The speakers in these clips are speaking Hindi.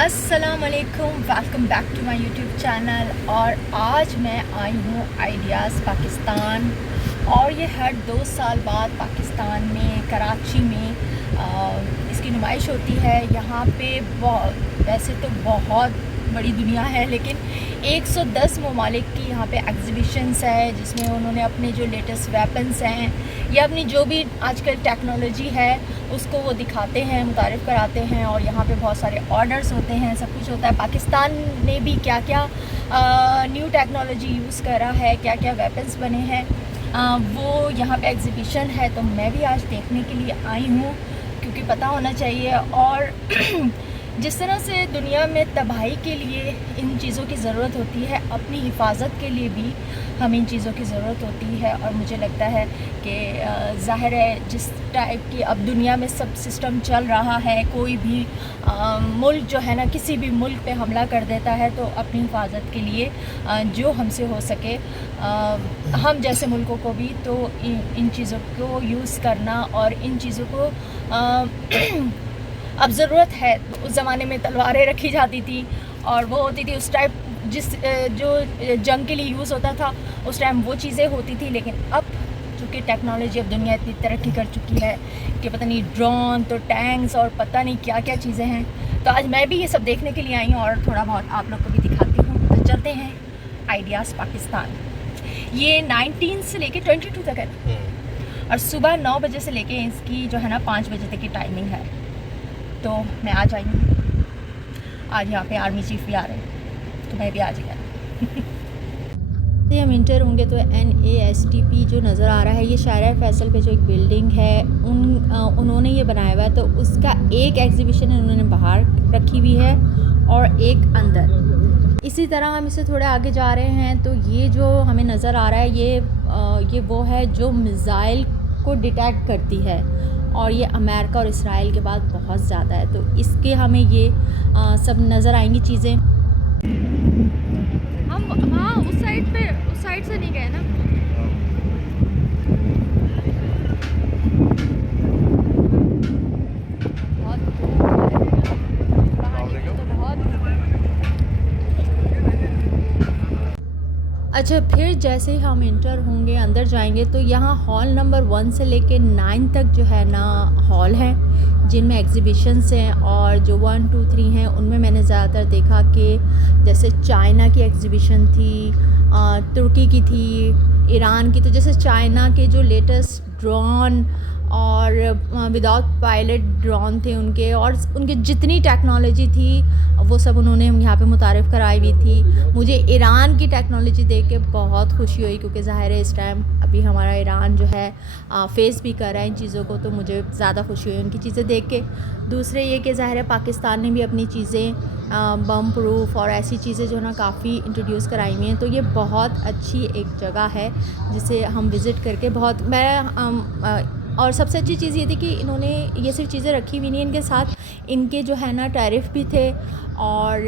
अस्सलाम वालेकुम, welcome back to my YouTube channel. और आज मैं आई हूँ आइडियाज़ पाकिस्तान, और ये हर 2 साल बाद पाकिस्तान में कराची में इसकी नुमाइश होती है। यहाँ पे वैसे तो बहुत बड़ी दुनिया है, लेकिन 110 ममालिक की यहाँ पे एग्ज़िबिशन्स है, जिसमें उन्होंने अपने जो लेटेस्ट वेपन्स हैं या अपनी जो भी आजकल टेक्नोलॉजी है उसको वो दिखाते हैं, मुतारिफ़ कराते हैं। और यहाँ पे बहुत सारे ऑर्डर्स होते हैं, सब कुछ होता है। पाकिस्तान ने भी क्या क्या न्यू टेक्नोलॉजी यूज़ करा है, क्या क्या वेपन्स बने हैं, वो यहाँ पे एग्ज़िबिशन है। तो मैं भी आज देखने के लिए आई हूँ, क्योंकि पता होना चाहिए। और जिस तरह से दुनिया में तबाही के लिए इन चीज़ों की ज़रूरत होती है, अपनी हिफाजत के लिए भी हमें इन चीज़ों की ज़रूरत होती है। और मुझे लगता है कि ज़ाहिर है, जिस टाइप की अब दुनिया में सब सिस्टम चल रहा है, कोई भी मुल्क जो है ना, किसी भी मुल्क पे हमला कर देता है, तो अपनी हिफाजत के लिए जो हमसे हो सके, हम जैसे मुल्कों को भी तो इन चीज़ों को यूज़ करना और इन चीज़ों को अब ज़रूरत है। उस ज़माने में तलवारें रखी जाती थी और वो होती थी उस टाइप, जो जंग के लिए यूज़ होता था उस टाइम वो चीज़ें होती थी। लेकिन अब चूँकि टेक्नोलॉजी, अब दुनिया इतनी तरक्की कर चुकी है कि पता नहीं ड्रोन तो टैंक्स और पता नहीं क्या क्या चीज़ें हैं। तो आज मैं भी ये सब देखने के लिए आई हूँ और थोड़ा बहुत आप लोग को भी दिखाती हूँ। तो चलते हैं आइडियाज़ पाकिस्तान। ये 19 से लेके 22 तक है और सुबह 9 बजे से लेके इसकी जो है ना 5 बजे तक की टाइमिंग है। तो मैं आज आई हूँ। आज यहाँ पे आर्मी चीफ भी आ रहे हैं, तो मैं भी आ जाएगा। हम इंटर होंगे तो NASTP जो नज़र आ रहा है, ये शायरा फैसल पे जो एक बिल्डिंग है उन्होंने ये बनाया हुआ है। तो उसका एक एग्जीबिशन उन्होंने बाहर रखी हुई है और एक अंदर। इसी तरह हम इससे थोड़े आगे जा रहे हैं तो ये जो हमें नज़र आ रहा है, ये वो है जो मिज़ाइल को डिटेक्ट करती है, और ये अमेरिका और इसराइल के बाद बहुत ज़्यादा है। तो इसके हमें ये सब नज़र आएंगी चीज़ें। हम हाँ उस साइड से नहीं गए ना। अच्छा, फिर जैसे ही हम इंटर होंगे, अंदर जाएंगे, तो यहाँ हॉल नंबर 1 से लेके 9 तक जो है ना हॉल हैं, जिनमें एग्ज़िबिशन्स हैं। और जो 1, 2, 3 हैं उनमें मैंने ज़्यादातर देखा कि जैसे चाइना की एग्ज़िबिशन थी, तुर्की की थी, ईरान की। तो जैसे चाइना के जो लेटेस्ट ड्रोन और विदाउट पायलट ड्रोन थे उनके, और उनकी जितनी टेक्नोलॉजी थी वो सब उन्होंने यहाँ पे मुतारिफ़ कराई हुई थी। मुझे ईरान की टेक्नोलॉजी देख के बहुत खुशी हुई, क्योंकि ज़ाहिर है इस टाइम अभी हमारा ईरान जो है फेस भी कर रहा है इन चीज़ों को। तो मुझे ज़्यादा खुशी हुई उनकी चीज़ें देख के। दूसरे ये कि ज़ाहिर है पाकिस्तान ने भी अपनी चीज़ें बम प्रूफ और ऐसी चीज़ें जो है ना काफ़ी इंट्रोड्यूस कराई हुई हैं। तो ये बहुत अच्छी एक जगह है जिसे हम विज़िट करके बहुत और सबसे अच्छी चीज़ ये थी कि इन्होंने ये सिर्फ चीज़ें रखी हुई नहीं, इनके साथ इनके जो है ना टैरिफ भी थे, और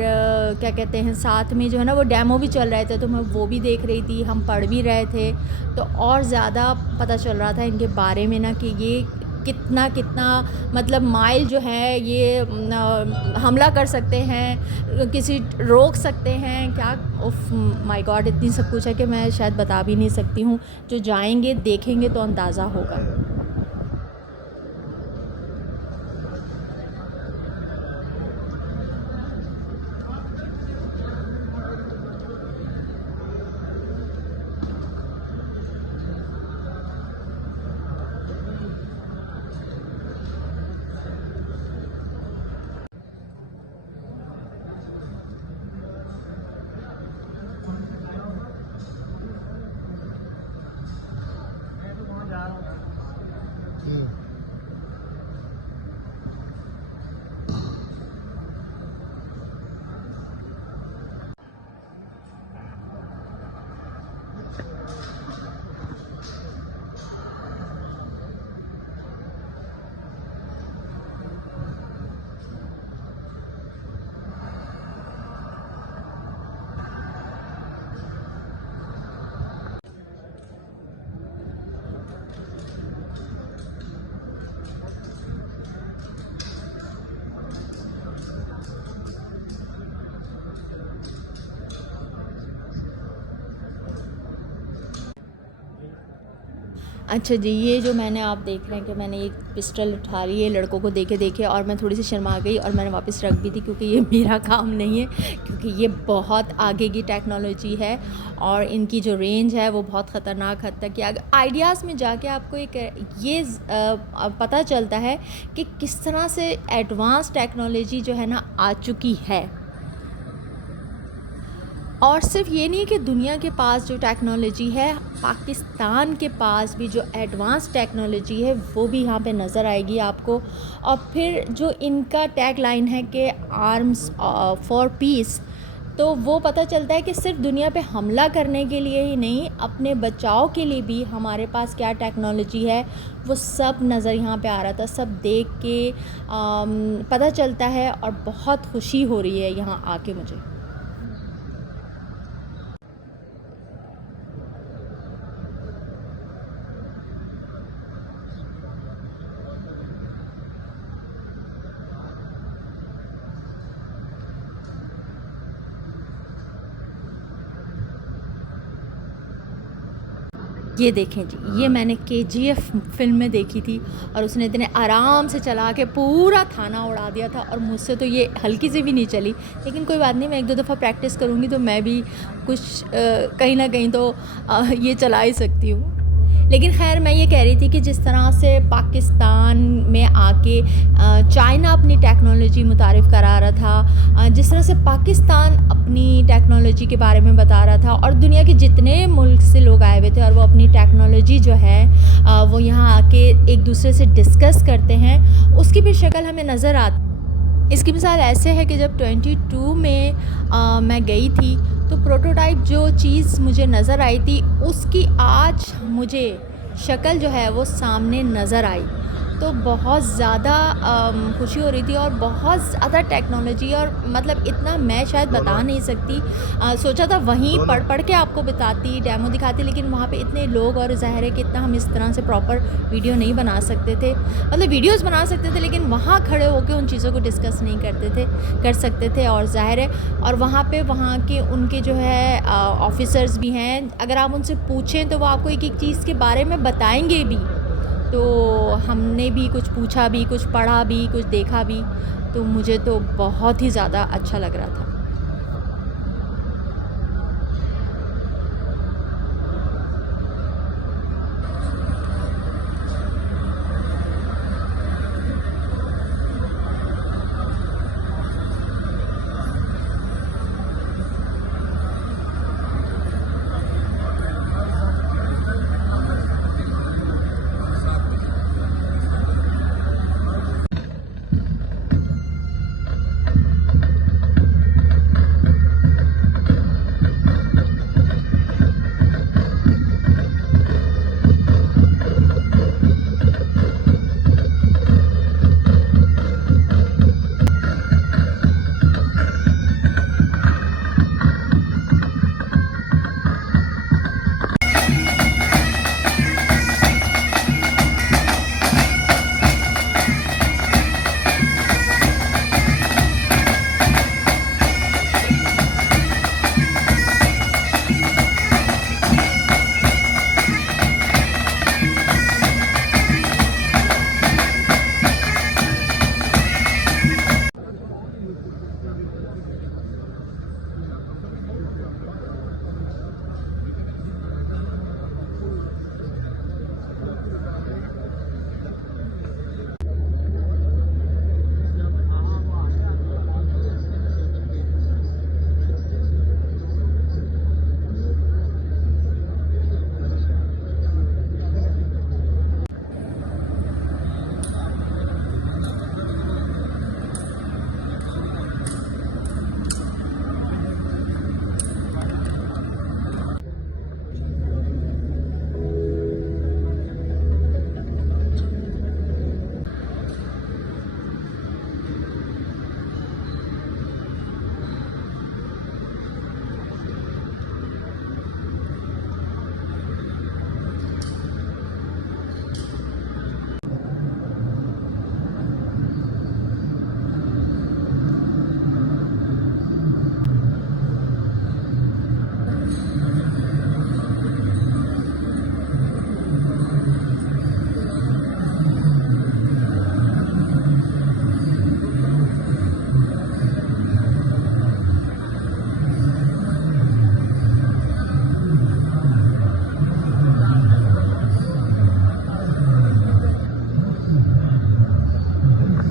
क्या कहते हैं, साथ में जो है ना वो डेमो भी चल रहे थे। तो मैं वो भी देख रही थी, हम पढ़ भी रहे थे, तो और ज़्यादा पता चल रहा था इनके बारे में ना, कि ये कितना मतलब माइल जो है ये हमला कर सकते हैं, किसी रोक सकते हैं क्या। उफ माय गॉड, इतनी सब कुछ है कि मैं शायद बता भी नहीं सकती हूँ। जो जाएंगे देखेंगे तो अंदाज़ा होगा। अच्छा जी, ये जो मैंने आप देख रहे हैं कि मैंने एक पिस्टल उठा ली है लड़कों को देखे देखे, और मैं थोड़ी सी शर्मा गई और मैंने वापस रख भी दी, क्योंकि ये मेरा काम नहीं है, क्योंकि ये बहुत आगे की टेक्नोलॉजी है और इनकी जो रेंज है वो बहुत ख़तरनाक हद तक की। आइडियाज़ में जाके आपको एक ये पता चलता है कि किस तरह से एडवांस टेक्नोलॉजी जो है ना आ चुकी है। और सिर्फ ये नहीं कि दुनिया के पास जो टेक्नोलॉजी है, पाकिस्तान के पास भी जो एडवांस टेक्नोलॉजी है वो भी यहाँ पे नज़र आएगी आपको। और फिर जो इनका टैग लाइन है कि आर्म्स फॉर पीस, तो वो पता चलता है कि सिर्फ दुनिया पे हमला करने के लिए ही नहीं, अपने बचाव के लिए भी हमारे पास क्या टेक्नोलॉजी है वो सब नज़र यहाँ पे आ रहा था। सब देख के पता चलता है और बहुत खुशी हो रही है यहाँ आके मुझे। ये देखें जी, ये मैंने KGF फ़िल्म में देखी थी और उसने इतने आराम से चला के पूरा थाना उड़ा दिया था, और मुझसे तो ये हल्की सी भी नहीं चली। लेकिन कोई बात नहीं, मैं 1-2 दफ़ा प्रैक्टिस करूँगी तो मैं भी कुछ कहीं ना कहीं तो ये चला ही सकती हूँ। लेकिन खैर, मैं ये कह रही थी कि जिस तरह से पाकिस्तान में आके चाइना अपनी टेक्नोलॉजी मुतारिफ़ करा रहा था, जिस तरह से पाकिस्तान अपनी टेक्नोलॉजी के बारे में बता रहा था, और दुनिया के जितने मुल्क से लोग आए हुए थे और वो अपनी टेक्नोलॉजी जो है वो यहाँ आके एक दूसरे से डिस्कस करते हैं, उसकी भी शक्ल हमें नज़र आती। इसकी मिसाल ऐसे है कि जब 22 में मैं गई थी तो प्रोटोटाइप जो चीज़ मुझे नज़र आई थी उसकी आज मुझे शक्ल जो है वो सामने नज़र आई, तो बहुत ज़्यादा खुशी हो रही थी। और बहुत ज़्यादा टेक्नोलॉजी, और मतलब इतना मैं शायद बता नहीं सकती। सोचा था वहीं पढ़ के आपको बताती, डेमो दिखाती, लेकिन वहाँ पे इतने लोग और ज़ाहिर है कि इतना हम इस तरह से प्रॉपर वीडियो नहीं बना सकते थे। मतलब वीडियोज़ बना सकते थे लेकिन वहाँ खड़े होकर उन चीज़ों को डिस्कस नहीं कर सकते थे। और ज़ाहिर है, और वहाँ पे वहाँ के उनके जो है ऑफिसर्स भी हैं, अगर आप उनसे पूछें तो वो आपको एक एक चीज़ के बारे में बताएंगे भी। तो हमने भी कुछ पूछा भी, कुछ पढ़ा भी, कुछ देखा भी, तो मुझे तो बहुत ही ज़्यादा अच्छा लग रहा था।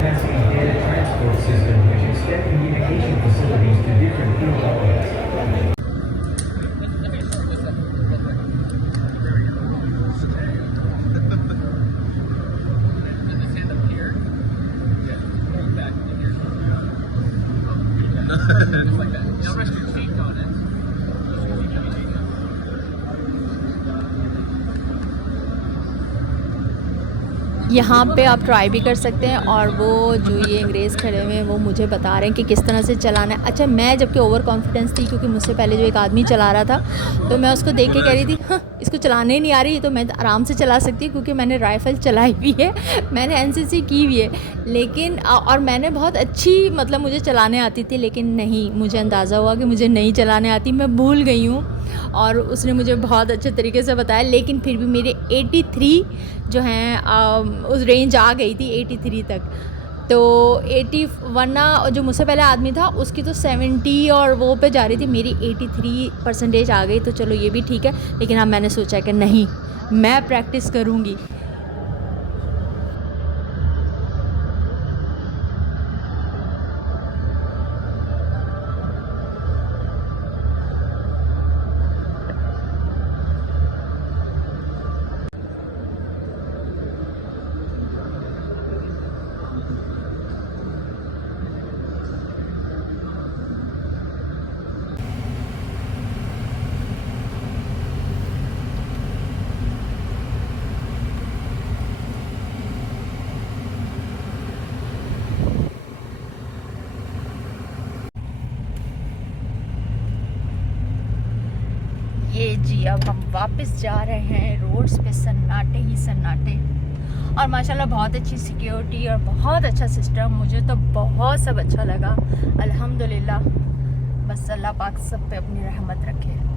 That's the data transport system, which extends communication facilities to different field elements. यहाँ पे आप ट्राई भी कर सकते हैं। और वो जो ये अंग्रेज़ खड़े हुए हैं वो मुझे बता रहे हैं कि किस तरह से चलाना है। अच्छा, मैं जबकि ओवर कॉन्फिडेंस थी क्योंकि मुझसे पहले जो एक आदमी चला रहा था, तो मैं उसको देख के कह रही थी हाँ इसको चलाने नहीं आ रही, तो मैं आराम से चला सकती हूँ क्योंकि मैंने राइफ़ल चलाई भी है, मैंने एनसीसी की भी है। लेकिन और मैंने बहुत अच्छी मतलब मुझे चलाने आती थी, लेकिन नहीं, मुझे अंदाज़ा हुआ कि मुझे नहीं चलाने आती, मैं भूल गई हूँ। और उसने मुझे बहुत अच्छे तरीके से बताया, लेकिन फिर भी मेरे 83 जो हैं उस रेंज आ गई थी 83 तक। तो 80 वरना जो मुझसे पहले आदमी था उसकी तो 70 और वो पे जा रही थी, मेरी 83% आ गई। तो चलो ये भी ठीक है, लेकिन अब मैंने सोचा कि नहीं, मैं प्रैक्टिस करूँगी। ये जी अब हम वापस जा रहे हैं, रोड्स पे सन्नाटे ही सन्नाटे। और माशाल्लाह बहुत अच्छी सिक्योरिटी और बहुत अच्छा सिस्टम, मुझे तो बहुत सब अच्छा लगा। अल्हम्दुलिल्लाह, बस अल्लाह पाक सब पे अपनी रहमत रखे।